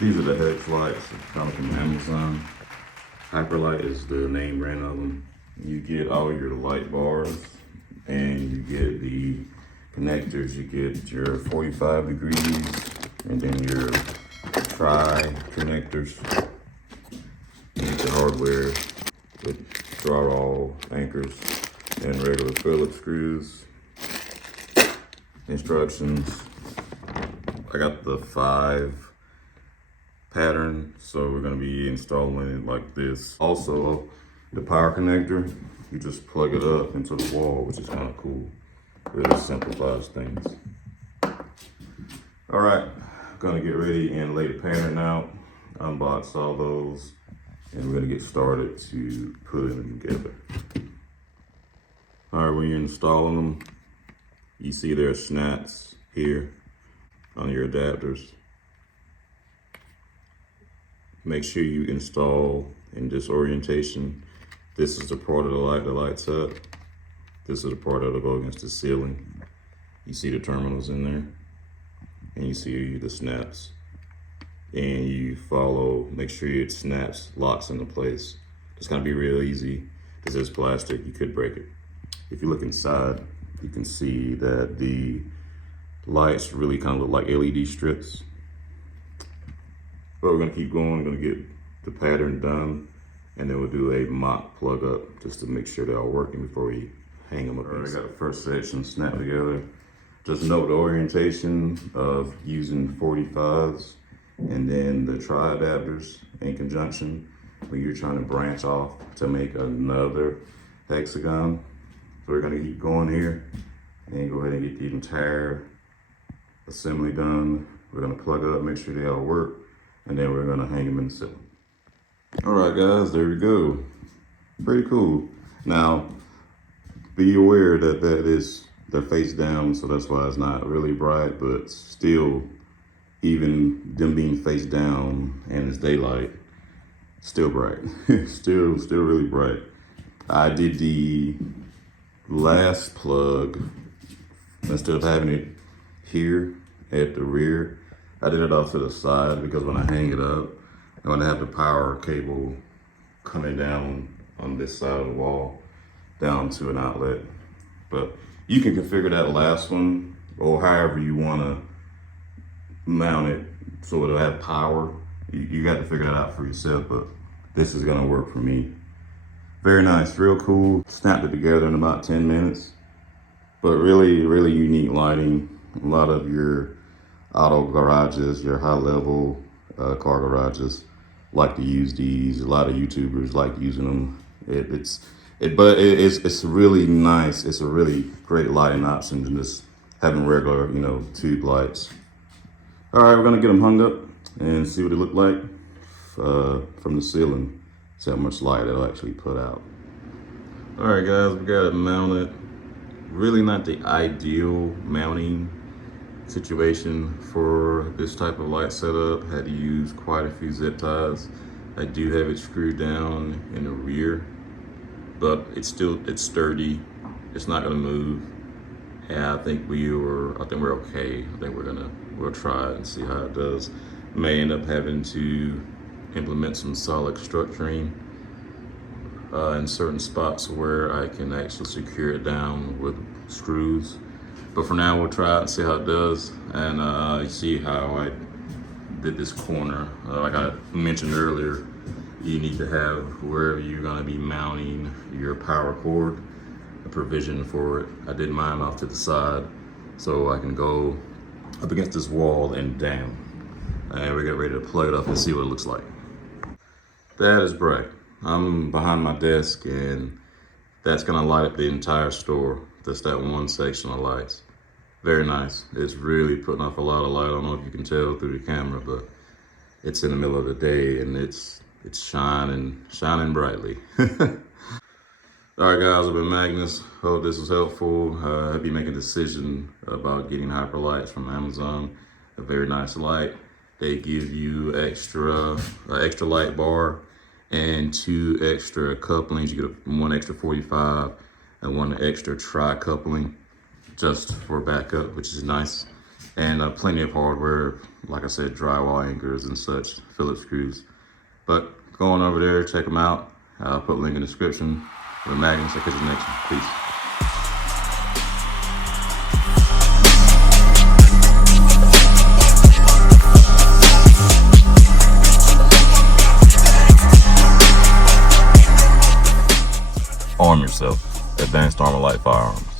These are the Hex lights, kind of from Amazon. HYPERLITE is the name brand of them. You get all your light bars and you get the connectors. You get your 45 degrees and then your tri connectors. You get the hardware with drawall anchors and regular Phillips screws. Instructions. I got the 5 pattern, so we're going to be installing it like this. Also, the power connector, you just plug it up into the wall, which is kind of cool. Really simplifies things. All right, gonna get ready and lay the pattern out, unbox all those, and we're gonna get started to put them together. All right, when you're installing them, you see there are snaps here on your adapters. Make sure you install in this orientation. This is the part of the light that lights up. This is the part that'll go against the ceiling. You see the terminals in there, and you see the snaps. And you follow, make sure it snaps, locks into place. It's gonna be real easy. This is plastic, you could break it. If you look inside, you can see that the lights really kind of look like LED strips. But we're gonna keep going, we're gonna get the pattern done, and then we'll do a mock plug up just to make sure they're all working before we hang them up. All right, I got the first section snapped together. Just note the orientation of using 45s and then the tri adapters in conjunction when you're trying to branch off to make another hexagon. So we're gonna keep going here and go ahead and get the entire assembly done. We're gonna plug it up, make sure they all work, and then we're gonna hang them in the ceiling. All right, guys, there we go. Pretty cool. Now, be aware that they're face down, so that's why it's not really bright, but still, even them being face down and it's daylight, still bright. still really bright. I did the last plug, instead of having it here at the rear, I did it off to the side because when I hang it up, I'm gonna have the power cable coming down on this side of the wall down to an outlet. But you can configure that last one or however you wanna mount it so it'll have power. You got to figure that out for yourself, but this is gonna work for me. Very nice, real cool. Snapped it together in about 10 minutes. But really unique lighting. A lot of your auto garages, your high level car garages like to use these. A lot of YouTubers like using them. It's really nice. It's a really great lighting option than just having regular, tube lights. All right, we're gonna get them hung up and see what it look like from the ceiling. See how much light it'll actually put out. All right, guys, we got it mounted. Really not the ideal mounting situation for this type of light setup. Had to use quite a few zip ties. I do have it screwed down in the rear, but it's sturdy. It's not gonna move. And I think we're okay. I think we'll try it and see how it does. May end up having to implement some solid structuring in certain spots where I can actually secure it down with screws. But for now, we'll try it and see how it does. And you see how I did this corner. Like I mentioned earlier, you need to have wherever you're gonna be mounting your power cord, a provision for it. I did mine off to the side so I can go up against this wall and down. And we get ready to plug it up and see what it looks like. That is bright. I'm behind my desk and that's gonna light up the entire store. That's that one section of lights. Very nice. It's really putting off a lot of light. I don't know if you can tell through the camera, but it's in the middle of the day and it's shining brightly. All right, guys, I've been Magnus. Hope this was helpful. I'll be making a decision about getting HYPERLITEs from Amazon. A very nice light. They give you extra light bar and 2 extra couplings. You get 1 extra 45 and 1 extra tri coupling just for backup, which is nice. and plenty of hardware, like I said, drywall anchors and such, Phillips screws. But go on over there, check them out. I'll put a link in the description. With Magnus, I'll catch you next one. Peace. Arm yourself. Advanced Armor Light Firearms.